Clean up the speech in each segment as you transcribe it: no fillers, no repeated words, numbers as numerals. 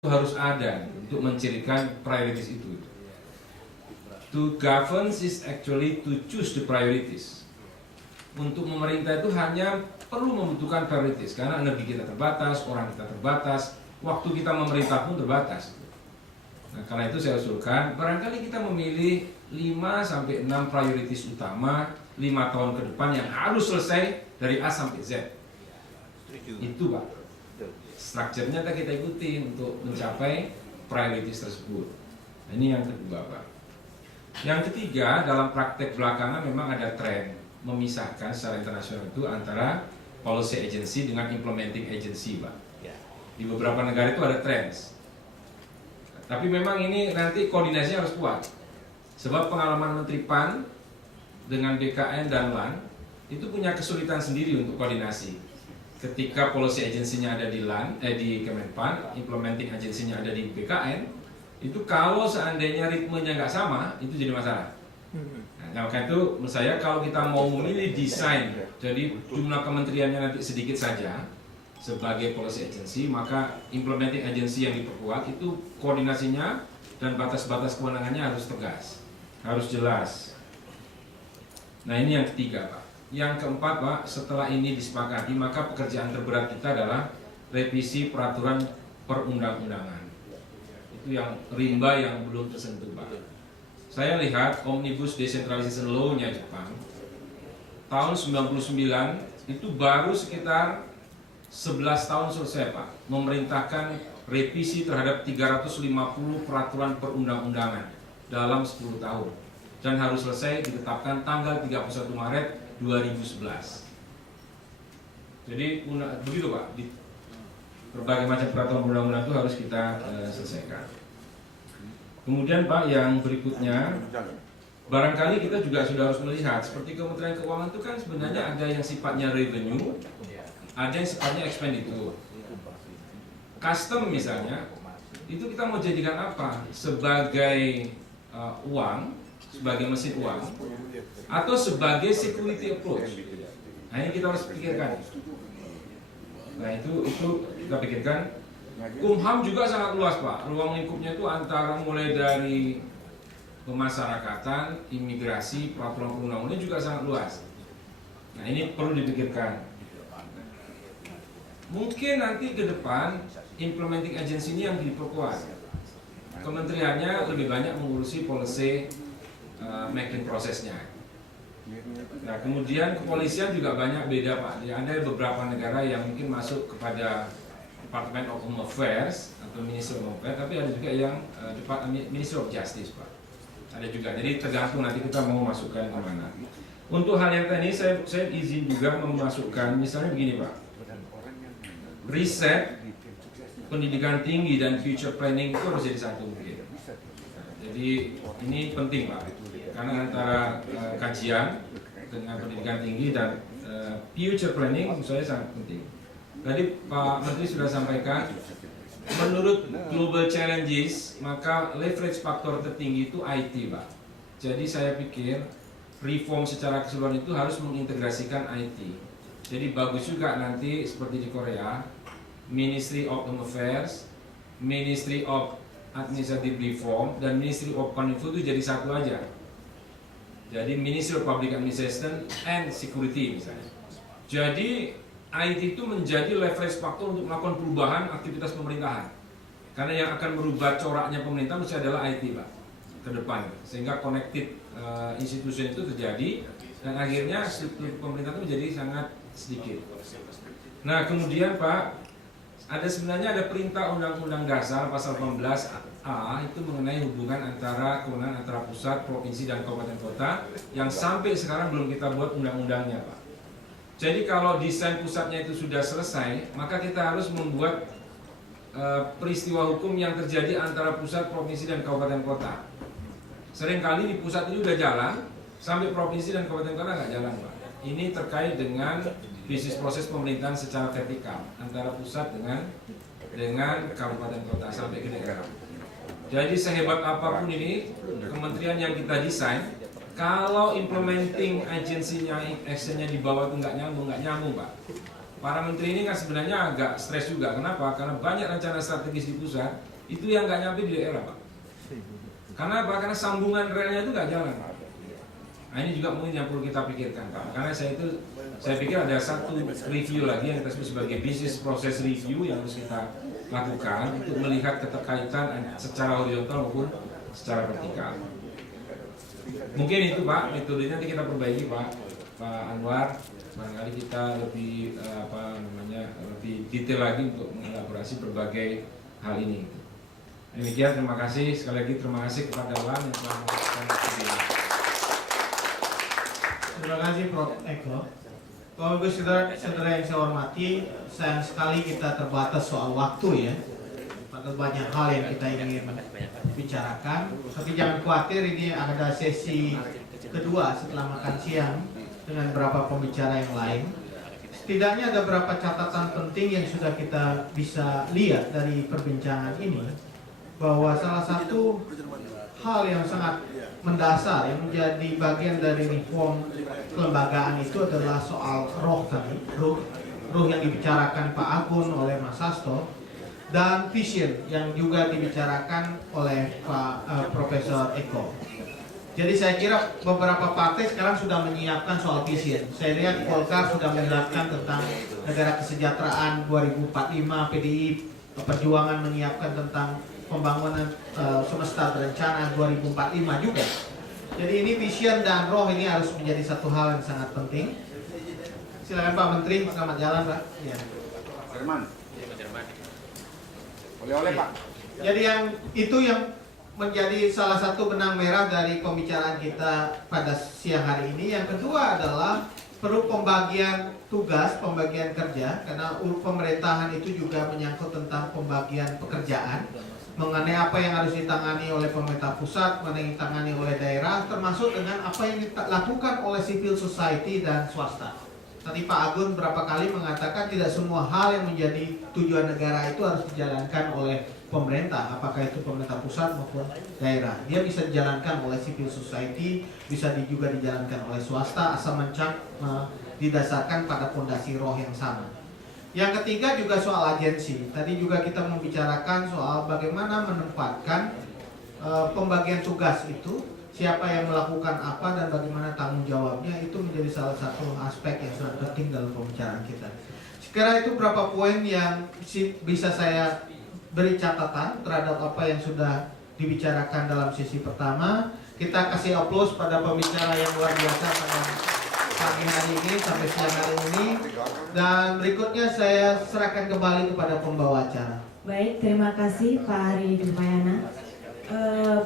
harus ada untuk mencirikan priorities itu. To govern is actually to choose the priorities. Untuk memerintah itu hanya perlu membutuhkan priorities karena energi kita terbatas, orang kita terbatas, waktu kita memerintah pun terbatas. Nah, karena itu saya usulkan barangkali kita memilih 5-6 priorities utama 5 tahun ke depan yang harus selesai dari A sampai Z. Itu Pak. Strukturnya kita ikuti untuk mencapai priorities tersebut. Nah, ini yang kedua Pak. Yang ketiga, dalam praktek belakangan memang ada tren memisahkan secara internasional itu antara policy agency dengan implementing agency Pak. Di beberapa negara itu ada trends. Tapi memang ini nanti koordinasinya harus kuat. Sebab pengalaman Menteri PAN dengan BKN dan LAN itu punya kesulitan sendiri untuk koordinasi. Ketika policy agency-nya ada di LAN, di Kemenpan, implementing agency-nya ada di BKN, itu kalau seandainya ritmenya nggak sama, itu jadi masalah. Nah, maka itu menurut saya kalau kita mau memilih desain, jadi jumlah kementeriannya nanti sedikit saja sebagai policy agency, maka implementing agency yang diperkuat itu koordinasinya dan batas-batas kewenangannya harus tegas, harus jelas. Nah, ini yang ketiga Pak. Yang keempat Pak, setelah ini disepakati maka pekerjaan terberat kita adalah revisi peraturan perundang-undangan. Itu yang rimba yang belum tersentuh Pak. Saya lihat Omnibus Decentralization Law-nya Jepang tahun 99 itu baru sekitar 11 tahun selesai Pak, memerintahkan revisi terhadap 350 peraturan perundang-undangan dalam 10 tahun dan harus selesai ditetapkan tanggal 31 Maret 2011. Jadi begitu Pak, di berbagai macam peraturan undang-undang itu harus kita selesaikan. Kemudian Pak, yang berikutnya, barangkali kita juga sudah harus melihat seperti Kementerian Keuangan itu kan sebenarnya ada yang sifatnya revenue, ada yang sifatnya expenditure. Custom misalnya, itu kita mau jadikan apa? Sebagai uang, sebagai mesin uang, atau sebagai security approach. Nah, ini kita harus pikirkan. Nah, itu kita pikirkan. Kumham juga sangat luas Pak. Ruang lingkupnya itu antara mulai dari pemasyarakatan, imigrasi, peraturan perundang-undangan juga sangat luas. Nah, ini perlu dipikirkan. Mungkin nanti ke depan implementing agency ini yang diperkuat. Kementeriannya lebih banyak mengurusi policy making prosesnya. Nah, kemudian kepolisian juga banyak beda Pak. Ada beberapa negara yang mungkin masuk kepada Department of Home Affairs atau Ministry of Home Affairs, tapi ada juga yang Ministry of Justice Pak. Ada juga. Jadi tergantung nanti kita mau masukkan kemana. Untuk hal yang tadi saya izin juga memasukkan misalnya begini Pak. Riset, pendidikan tinggi dan future planning itu harus jadi satu mungkin. Jadi ini penting Pak. Karena antara kajian dengan pendidikan tinggi dan future planning menurut saya sangat penting. Tadi Pak Menteri sudah sampaikan, menurut global challenges maka leverage faktor tertinggi itu IT Pak. Jadi saya pikir reform secara keseluruhan itu harus mengintegrasikan IT. Jadi bagus juga nanti seperti di Korea, Ministry of Home Affairs, Ministry of Administrative Reform dan Ministry of Kominfo itu jadi satu aja. Jadi Ministry of Public Administration and Security misalnya. Jadi IT itu menjadi leverage faktor untuk melakukan perubahan aktivitas pemerintahan. Karena yang akan merubah coraknya pemerintah mesti adalah IT Pak ke depan. Sehingga connected institusi itu terjadi dan akhirnya struktur pemerintah itu menjadi sangat sedikit. Nah, kemudian Pak, sebenarnya ada perintah Undang-Undang Dasar pasal 18A itu mengenai hubungan antara kewenangan antara pusat, provinsi dan kabupaten kota yang sampai sekarang belum kita buat undang-undangnya Pak. Jadi kalau desain pusatnya itu sudah selesai, maka kita harus membuat peristiwa hukum yang terjadi antara pusat, provinsi dan kabupaten kota. Seringkali di pusat ini udah jalan, sampai provinsi dan kabupaten kota nggak jalan Pak. Ini terkait dengan bisnis proses pemerintahan secara vertikal antara pusat dengan kabupaten kota sampai ke daerah. Jadi sehebat apapun ini kementerian yang kita desain, kalau implementing agensinya, actionnya di bawah itu nggak nyambung Pak. Para menteri ini kan sebenarnya agak stres juga. Kenapa? Karena banyak rencana strategis di pusat Itu yang nggak nyampe di daerah, Pak. Karena apa? Karena sambungan relnya itu nggak jalan, Pak. Nah, ini juga mungkin yang perlu kita pikirkan, Pak. Karena saya pikir ada satu review lagi yang kita sebut sebagai business process review yang harus kita lakukan untuk melihat keterkaitan secara horizontal maupun secara vertikal. Mungkin itu, Pak, metodenya nanti kita perbaiki, Pak Anwar. Barangkali kita lebih lebih detail lagi untuk mengelaborasi berbagai hal ini. Demikian, terima kasih sekali lagi, terima kasih kepada Wan yang telah melakukan ini. Terima kasih Prof. Eko. Bapak Ibu saudara yang saya hormati, sayang sekali kita terbatas soal waktu ya. Padahal banyak hal yang kita ingin bicarakan. Tapi jangan khawatir, ini ada sesi kedua setelah makan siang dengan beberapa pembicara yang lain. Setidaknya ada beberapa catatan penting yang sudah kita bisa lihat dari perbincangan ini, bahwa salah satu hal yang sangat mendasar yang menjadi bagian dari reform kelembagaan itu adalah soal roh tadi, ruh yang dibicarakan Pak Agun oleh Mas Hasto, dan vision yang juga dibicarakan oleh Pak Profesor Eko. Jadi saya kira beberapa partai sekarang sudah menyiapkan soal vision. Saya lihat Golkar sudah menyiapkan tentang negara kesejahteraan 2045, PDI Perjuangan menyiapkan tentang pembangunan semesta berencana 2045 juga. Jadi ini vision dan roh ini harus menjadi satu hal yang sangat penting. Silakan Pak Menteri, selamat jalan Pak. Ya. Jerman. Oleh-oleh Pak. Jadi itu yang menjadi salah satu benang merah dari pembicaraan kita pada siang hari ini. Yang kedua adalah perlu pembagian tugas, pembagian kerja, karena pemerintahan itu juga menyangkut tentang pembagian pekerjaan mengenai apa yang harus ditangani oleh pemerintah pusat, mana yang ditangani oleh daerah, termasuk dengan apa yang dilakukan oleh civil society dan swasta. Tadi Pak Agun berapa kali mengatakan tidak semua hal yang menjadi tujuan negara itu harus dijalankan oleh pemerintah, apakah itu pemerintah pusat maupun daerah. Dia bisa dijalankan oleh civil society, bisa juga dijalankan oleh swasta, asal didasarkan pada fondasi roh yang sama. Yang ketiga juga soal agensi. Tadi juga kita membicarakan soal bagaimana menempatkan pembagian tugas itu, siapa yang melakukan apa dan bagaimana tanggung jawabnya, itu menjadi salah satu aspek yang sangat penting dalam pembicaraan kita. Sekira itu beberapa poin yang bisa saya beri catatan terhadap apa yang sudah dibicarakan dalam sesi pertama. Kita kasih aplaus pada pembicara yang luar biasa pada pagi hari ini sampai siang hari ini. Dan berikutnya saya serahkan kembali kepada pembawa acara. Baik, terima kasih Pak Hari Dumayana.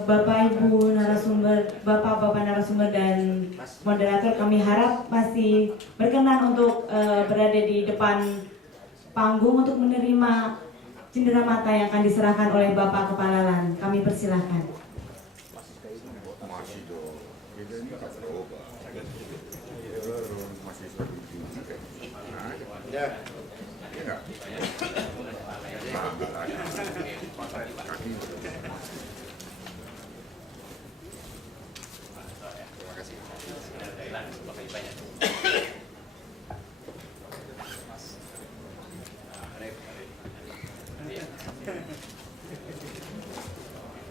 Bapak Ibu narasumber, Bapak-bapak narasumber dan moderator, kami harap masih berkenan untuk berada di depan panggung untuk menerima cindera mata yang akan diserahkan oleh Bapak Kepala LAN. Kami persilahkan.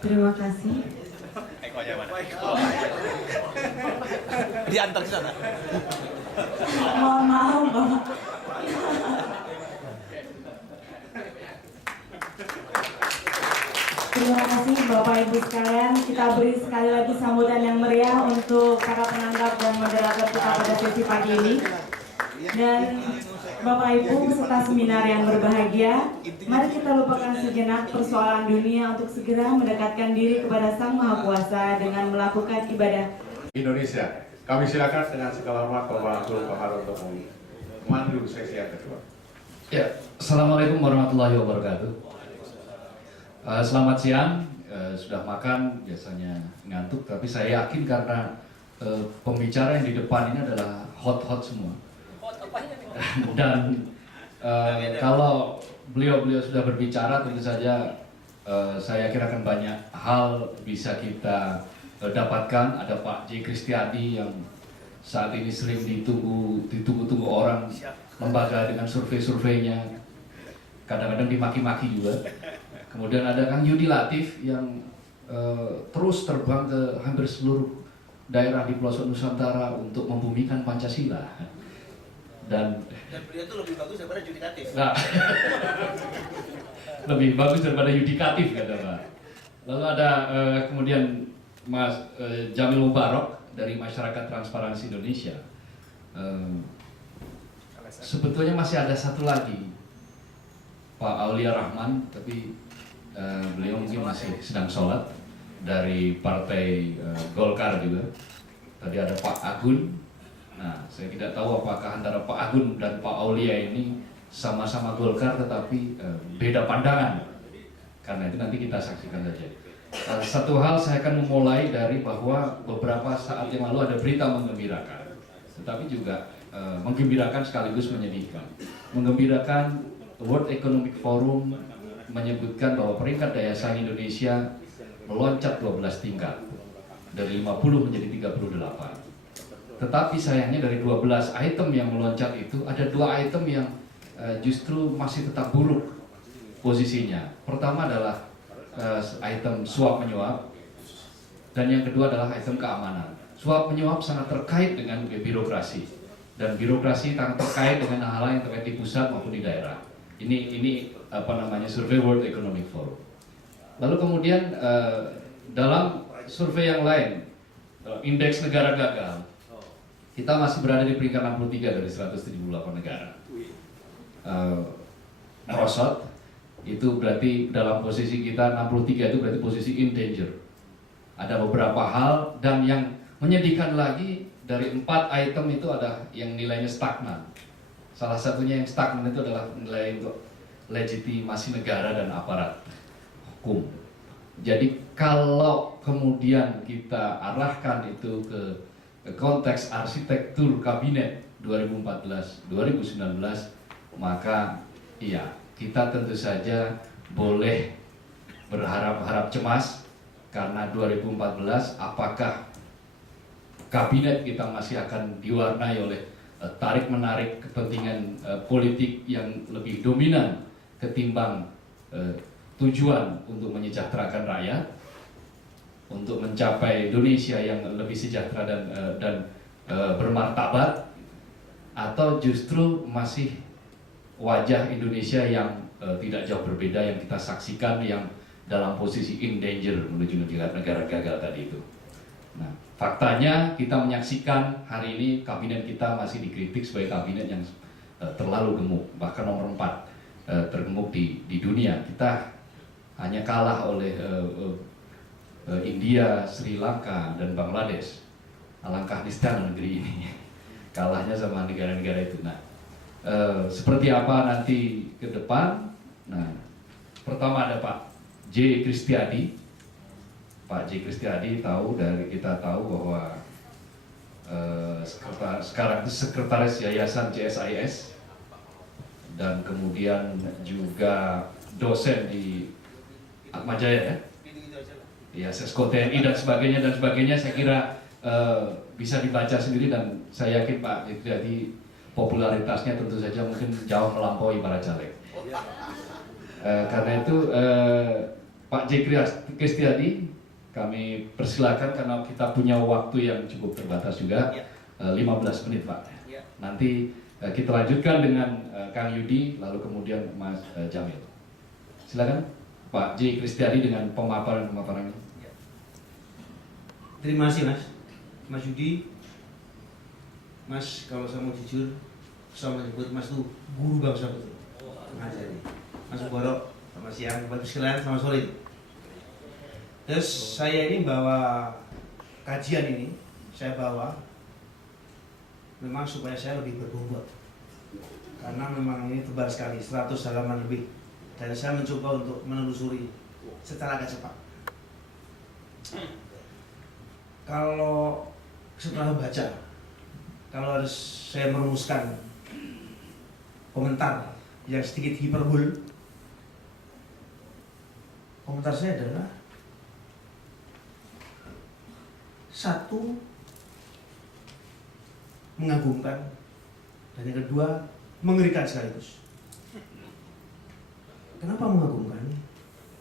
Terima kasih. Diantar ke sana. Mohon maaf, Bapak. Terima kasih Bapak Ibu sekalian. Kita beri sekali lagi sambutan yang meriah untuk para penanggap dan moderator kita pada sesi pagi ini. Dan Bapak Ibu peserta seminar yang berbahagia, mari kita lupakan sejenak persoalan dunia untuk segera mendekatkan diri kepada Sang Maha Kuasa dengan melakukan ibadah Indonesia. Kami silakan dengan segala hormat Bapak Abdul Bahar untuk memandu sesi yang kedua. Ya, Assalamualaikum warahmatullahi wabarakatuh. Selamat siang. Sudah makan, biasanya ngantuk, tapi saya yakin karena pembicara yang di depan ini adalah hot semua. Dan kalau beliau sudah berbicara, tentu saja saya kira akan banyak hal bisa kita dapatkan. Ada Pak J. Kristiadi yang saat ini sering ditunggu orang, lembaga dengan survei-surveinya, kadang-kadang dimaki-maki juga. Kemudian ada Kang Yudi Latif yang terus terbang ke hampir seluruh daerah di pelosok Nusantara untuk membumikan Pancasila. Dan beliau itu lebih bagus daripada yudikatif. nah, lebih bagus daripada yudikatif kata Pak. Lalu ada kemudian Mas Jamil Mubarok dari Masyarakat Transparansi Indonesia. Sebetulnya masih ada satu lagi, Pak Aulia Rahman, tapi beliau mungkin masih sedang sholat, dari Partai Golkar juga. Tadi ada Pak Agun. Nah, saya tidak tahu apakah antara Pak Agun dan Pak Aulia ini sama-sama Golkar tetapi beda pandangan. Karena itu nanti kita saksikan saja. Satu hal saya akan memulai dari bahwa beberapa saat yang lalu ada berita menggembirakan, tetapi juga menggembirakan sekaligus menyedihkan. Menggembirakan, World Economic Forum menyebutkan bahwa peringkat daya saing Indonesia meloncat 12 tingkat dari 50 menjadi 38. Tetapi sayangnya dari 12 item yang meloncat itu ada 2 item yang justru masih tetap buruk posisinya. Pertama adalah item suap menyuap, dan yang kedua adalah item keamanan. Suap menyuap sangat terkait dengan birokrasi, dan birokrasi sangat terkait dengan hal-hal yang terkait di pusat maupun di daerah. Ini survei World Economic Forum. Lalu kemudian dalam survei yang lain, indeks negara gagal, kita masih berada di peringkat 63 dari 178 negara. Merosot, itu berarti dalam posisi kita 63 itu berarti posisi in danger. Ada beberapa hal, dan yang menyedihkan lagi dari 4 item itu ada yang nilainya stagnan. Salah satunya yang stagnan itu adalah nilai untuk legitimasi negara dan aparat hukum. Jadi kalau kemudian kita arahkan itu ke konteks arsitektur kabinet 2014-2019, maka iya, kita tentu saja boleh berharap-harap cemas, karena 2014 apakah kabinet kita masih akan diwarnai oleh tarik-menarik kepentingan politik yang lebih dominan ketimbang tujuan untuk menyejahterakan rakyat, untuk mencapai Indonesia yang lebih sejahtera dan bermartabat, atau justru masih wajah Indonesia yang tidak jauh berbeda yang kita saksikan, yang dalam posisi in danger menuju negara gagal tadi itu. Nah, faktanya kita menyaksikan hari ini kabinet kita masih dikritik sebagai kabinet yang terlalu gemuk, bahkan nomor 4 tergemuk di dunia. Kita hanya kalah oleh India, Sri Lanka, dan Bangladesh. Alangkah niscaya negeri ini kalahnya sama negara-negara itu. Nah, seperti apa nanti ke depan? Nah, pertama ada Pak J. Kristiadi. Pak J. Kristiadi kita tahu bahwa sekarang itu sekretaris Yayasan CSIS, dan kemudian juga dosen di Atmajaya, ya, Sesko TNI dan sebagainya. Saya kira bisa dibaca sendiri, dan saya yakin Pak J. Kristiadi popularitasnya tentu saja mungkin jauh melampaui para caleg. Karena itu Pak J. Kristiadi kami persilakan, karena kita punya waktu yang cukup terbatas juga, 15 menit Pak. Nanti kita lanjutkan dengan Kang Yudi, lalu kemudian Mas Jamil. Silakan Pak J. Kristiadi dengan pemaparan-pemaparannya. Terima kasih Mas Yudi. Mas, kalau saya mau jujur, saya menyebut Mas itu guru bangsa betul. Ngajari. Mas Borok, selamat siang, Bapak sekalian, selamat sore. Terus saya ini bawa kajian ini, saya bawa memang supaya saya lebih berbobot, karena memang ini tebal sekali, 100 halaman lebih, dan saya mencoba untuk menelusuri secara agak cepat. Kalau setelah baca, kalau harus saya merumuskan komentar yang sedikit hiperbol, komentar saya adalah: satu, mengagumkan, dan yang kedua, mengerikan sekaligus. Kenapa mengagumkan?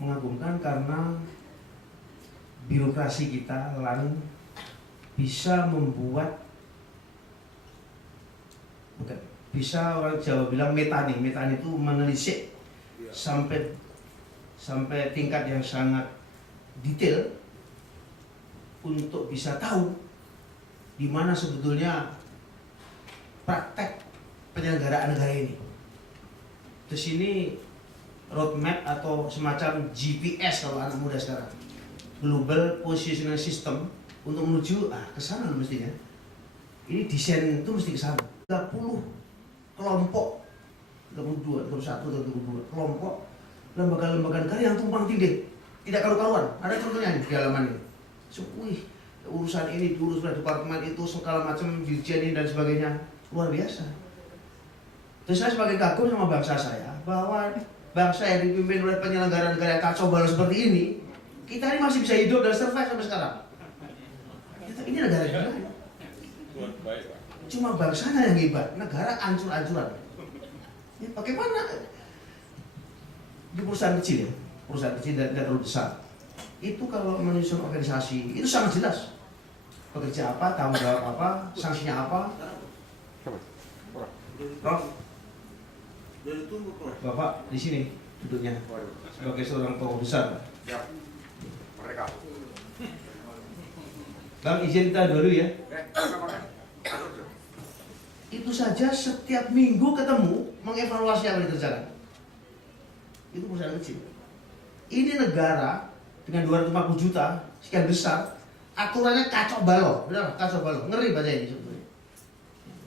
mengagumkan karena birokrasi kita lalu bisa membuat, bukan, bisa orang Jawa bilang metani itu menelisik sampai tingkat yang sangat detail untuk bisa tahu di mana sebetulnya praktek penyelenggaraan negara ini. Di sini roadmap atau semacam GPS kalau anak muda sekarang, Global Positioning System, untuk menuju ke sana mestinya. Ini desain itu mesti ke sana. 30 kelompok, 32, 31, 32 kelompok lembaga-lembaga negara yang tumpang tindih, tidak karu-karuan. Ada contohnya di halaman ini. Wih, urusan ini diurus oleh departemen itu, segala macam dirjen dan sebagainya, luar biasa. Terus saya semakin kagum sama bangsa saya, bahwa bangsa yang dipimpin oleh penyelenggara negara yang kacau balau seperti ini, kita ini masih bisa hidup dan survive sampai sekarang. Ini negara kita. Cuma bangsanya yang hebat, negara ancur-ancuran. Ya, bagaimana? Di perusahaan kecil ya, perusahaan kecil dan tidak terlalu besar. Itu kalau menyusun organisasi, itu sangat jelas. Pekerja apa, tanggung jawab apa, sanksinya apa. Prof, Bapak di sini duduknya sebagai seorang tokoh besar. Mereka. Bang, izin kita dulu ya. Itu saja setiap minggu ketemu mengevaluasi apa yang dikerjakan. Itu perusahaan kecil. Ini negara dengan 250 juta sekian besar, aturannya kacau balau, benar? Kacau balau, ngeri baca ini sebetulnya.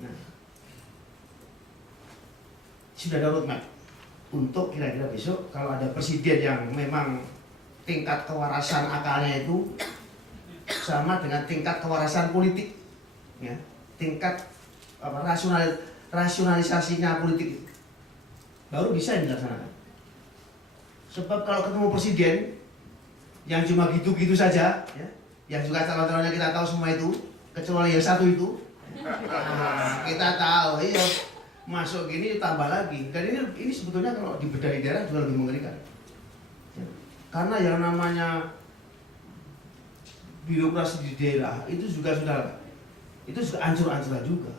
Nah, sudah ada roadmap untuk kira-kira besok kalau ada presiden yang memang tingkat kewarasan akalnya itu sama dengan tingkat kewarasan politik, ya, tingkat rasionalisasinya politik itu baru bisa dilaksanakan. Sebab kalau ketemu presiden yang cuma gitu-gitu saja, ya, yang juga calon-calonnya kita tahu semua itu, kecuali yang satu itu, kita tahu, iya, masuk gini tambah lagi. Dan ini sebetulnya kalau di bedah daerah juga lebih mengerikan, ya. Karena yang namanya birokrasi di daerah itu juga sudah ancur-ancuran juga.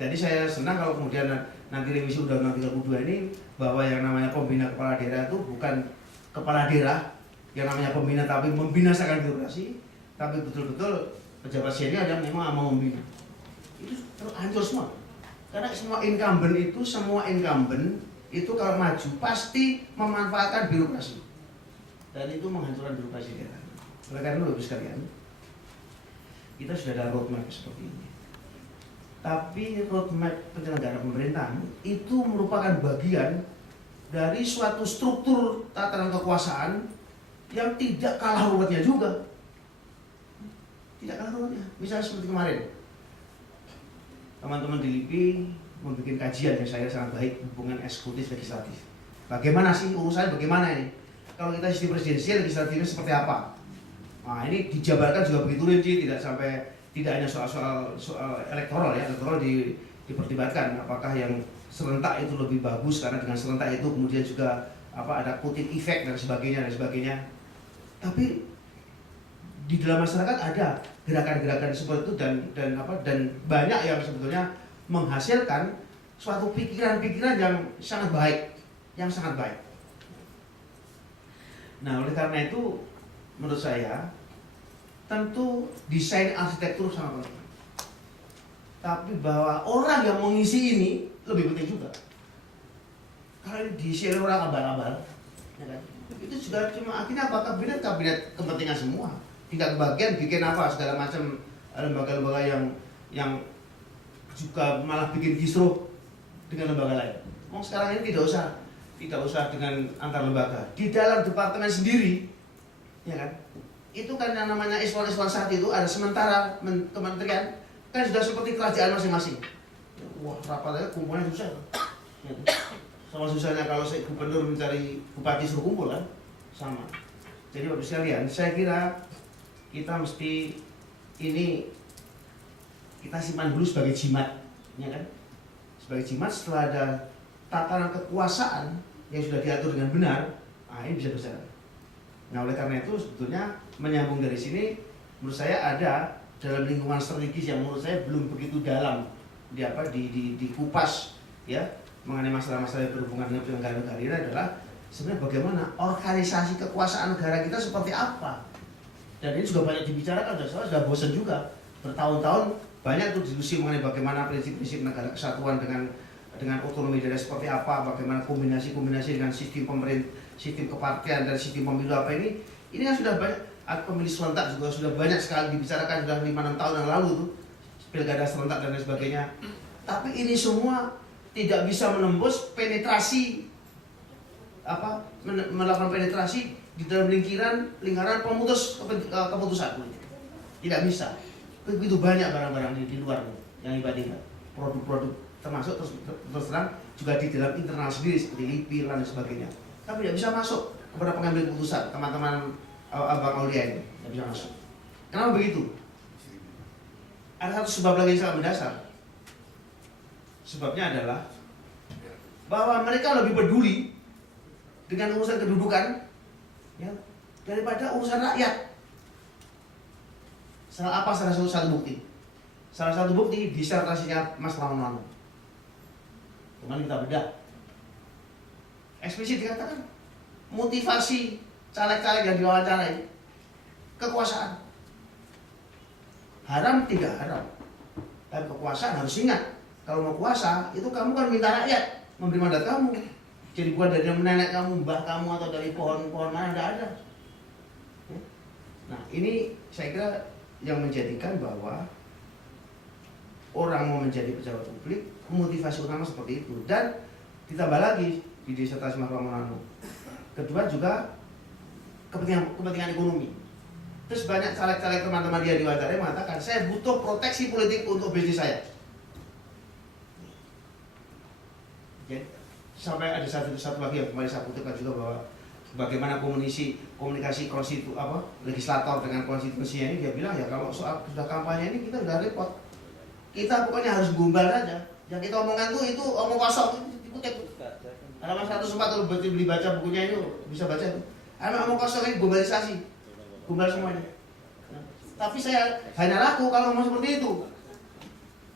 Jadi saya senang kalau kemudian nanti revisi Undang-Undang 32 ini bahwa yang namanya pembina kepala daerah itu bukan kepala daerah yang namanya pembina tapi membinasakan birokrasi, tapi betul-betul pejabat senior yang memang mau membina. Itu hancur semua. Karena semua incumbent itu kalau maju pasti memanfaatkan birokrasi. Dan itu menghancurkan birokrasi daerah. Oleh karena itu Bapak sekalian, kita sudah ada roadmap seperti ini. Tapi roadmap penyelenggaraan pemerintahan itu merupakan bagian dari suatu struktur tatanan kekuasaan yang tidak kalah ruwetnya juga. Tidak kalah ruwetnya. Misalnya seperti kemarin, teman-teman di LIPI membuat kajian yang saya sangat baik hubungan eksekutif legislatif. Bagaimana sih urusannya, bagaimana ini? Kalau kita sistem presidensial, legislatifnya seperti apa? Nah, ini dijabarkan juga begitu rinci, tidak hanya soal elektoral ya, elektoral dipertimbangkan apakah yang serentak itu lebih bagus karena dengan serentak itu kemudian juga ada kutip efek dan sebagainya. Tapi di dalam masyarakat ada gerakan-gerakan seperti itu dan banyak yang sebetulnya menghasilkan suatu pikiran-pikiran yang sangat baik. Nah, oleh karena itu menurut saya tentu desain arsitektur sangat penting. Tapi bahwa orang yang mengisi ini lebih penting juga. Kalau ini diisi oleh orang abal-abal, ya kan? Itu juga cuma akhirnya kabinet kepentingan semua. Tidak kebagian bikin apa segala macam lembaga-lembaga yang juga malah bikin kisruh dengan lembaga lain. Sekarang ini tidak usah dengan antar lembaga. Di dalam departemen sendiri, ya kan? Itu kan yang namanya eselon-eselon saat itu ada sementara kementerian kan sudah seperti kerajaan masing-masing. Wah, rapatnya kumpulnya susah. Ya. Sama susahnya kalau gubernur mencari bupati suruh kumpul kan, sama. Jadi Bapak sekalian, saya kira kita mesti kita simpan dulu sebagai jimat, ya kan? Sebagai jimat setelah ada tatanan kekuasaan yang sudah diatur dengan benar, ini bisa berjalan. Nah oleh karena itu sebetulnya menyambung dari sini menurut saya ada dalam lingkungan strategis yang menurut saya belum begitu dalam dikupas ya mengenai masalah-masalah yang berhubungan dengan penyelenggaraan negara ini adalah sebenarnya bagaimana organisasi kekuasaan negara kita seperti apa. Dan ini juga banyak dibicarakan, sudah bosan juga bertahun-tahun banyak tuh diskusi mengenai bagaimana prinsip-prinsip negara kesatuan dengan otonomi daerah seperti apa, bagaimana kombinasi-kombinasi dengan sistem pemerintah, sistem kepartian dan sistem pemilu apa ini kan sudah banyak. Pemilih serentak juga sudah banyak sekali dibicarakan, sudah 5-6 tahun yang lalu tuh pilkada serentak dan lain sebagainya. Tapi ini semua tidak bisa menembus penetrasi melakukan penetrasi di dalam lingkaran keputusan politik. Tidak bisa. Begitu banyak barang-barang di luar yang ibadah produk-produk termasuk terus terang juga di dalam internal sendiri seperti LIPI dan sebagainya. Tapi tidak bisa masuk kepada pengambil keputusan teman-teman Abang Aulia ini tidak bisa masuk. Kenapa begitu? Ada satu sebab lagi yang sangat mendasar. Sebabnya adalah bahwa mereka lebih peduli dengan urusan kedudukan ya, daripada urusan rakyat. Salah satu bukti? Salah satu bukti disertasinya Mas Ramono. Kemudian kita bedah. Eksplisit dikatakan motivasi caleg-caleg yang diwawancarai kekuasaan. Haram tidak haram. Dan kekuasaan harus ingat, kalau mau kuasa itu kamu kan minta rakyat memberi mandat kamu. Jadi bukan dari nenek kamu, mbah kamu atau dari pohon-pohon mana, tidak ada. Nah ini saya kira yang menjadikan bahwa orang mau menjadi pejabat publik motivasi utama seperti itu. Dan ditambah lagi di disertasi Mas Ramono, kedua juga kepentingan ekonomi. Terus banyak caleg-caleg teman-teman dia di Wawancara mengatakan saya butuh proteksi politik untuk bisnis saya. Jadi, sampai ada satu lagi yang kemarin saya kutipkan juga bahwa bagaimana komunikasi legislator dengan konstitusinya ini, dia bilang ya kalau soal sudah kampanye ini kita udah repot. Kita pokoknya harus gombal saja. Yang kita omongkan itu omong kosong, dikutip. Halaman 104 kalau beli baca bukunya itu bisa baca itu. Omong kosong ini globalisasi, gombal semuanya. Nah, tapi saya hanya laku kalau ngomong seperti itu.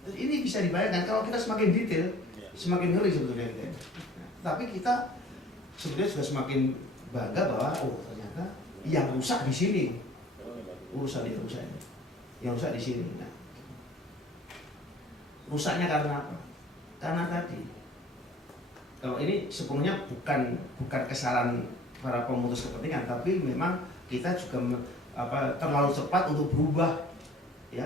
Terus ini bisa dibayangkan kalau kita semakin detail, semakin ngeri sebetulnya kita. Nah, tapi kita sebenarnya sudah semakin bangga bahwa ternyata yang rusak di sini, urusan yang rusak ini, yang rusak di sini. Nah, rusaknya karena apa? Karena tadi, kalau ini sepenuhnya bukan kesalahan para pemutus kepentingan, tapi memang kita juga terlalu cepat untuk berubah ya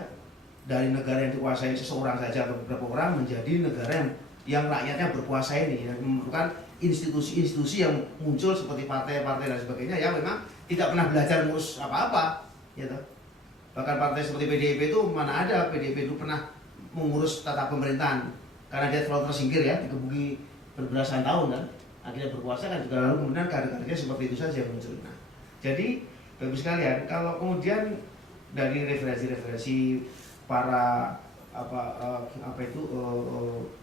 dari negara yang dikuasai seseorang saja atau beberapa orang menjadi negara yang rakyatnya berkuasa ini, yang memerlukan institusi-institusi yang muncul seperti partai-partai dan sebagainya yang memang tidak pernah belajar ngurus apa-apa, gitu. Bahkan partai seperti PDIP itu mana ada PDIP itu pernah mengurus tata pemerintahan karena dia terlalu tersingkir ya, dikebuki berbelasan tahun kan, akhirnya berkuasa kan juga lalu kemudian kader-kadernya seperti itu saja muncul. Nah, jadi Bapak sekalian, kalau kemudian dari referensi-referensi para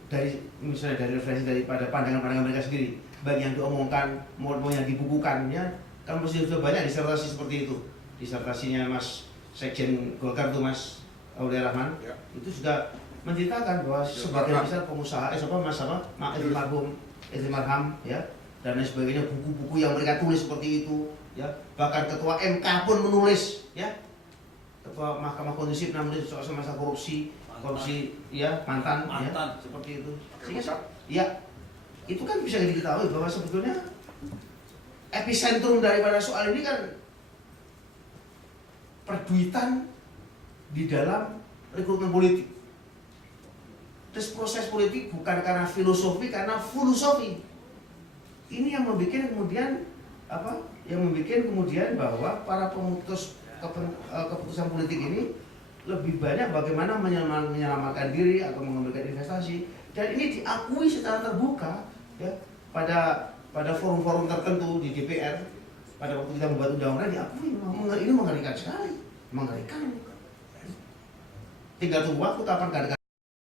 dari misalnya dari referensi daripada pandangan-pandangan mereka sendiri, baik yang diomongkan maupun yang dibukukan ya, kan mesti sudah banyak disertasi seperti itu. Disertasinya Mas Sekjen Golkar tuh Mas Aulia Rahman ya, itu sudah menceritakan bahwa sebagian besar pengusaha Idrus Marham ya dan lain sebagainya, buku-buku yang mereka tulis seperti itu ya, bahkan ketua MK pun menulis ya, ketua Mahkamah Konstitusi menulis soal masa korupsi ya mantan ya seperti itu. Sehingga ya itu kan bisa diketahui bahwa sebetulnya epicentrum daripada soal ini kan perduitan di dalam rekrutmen politik. Terus proses politik bukan karena filosofi, karena filosofi. Ini yang membuat kemudian bahwa para pemutus keputusan politik ini lebih banyak bagaimana menyelamatkan diri atau mengambilkan investasi, dan ini diakui secara terbuka ya pada forum-forum tertentu di DPR pada waktu kita membuat undang-undang, diakui ini mengerikan sekali, mengerikan. Tinggal tunggu waktu kapan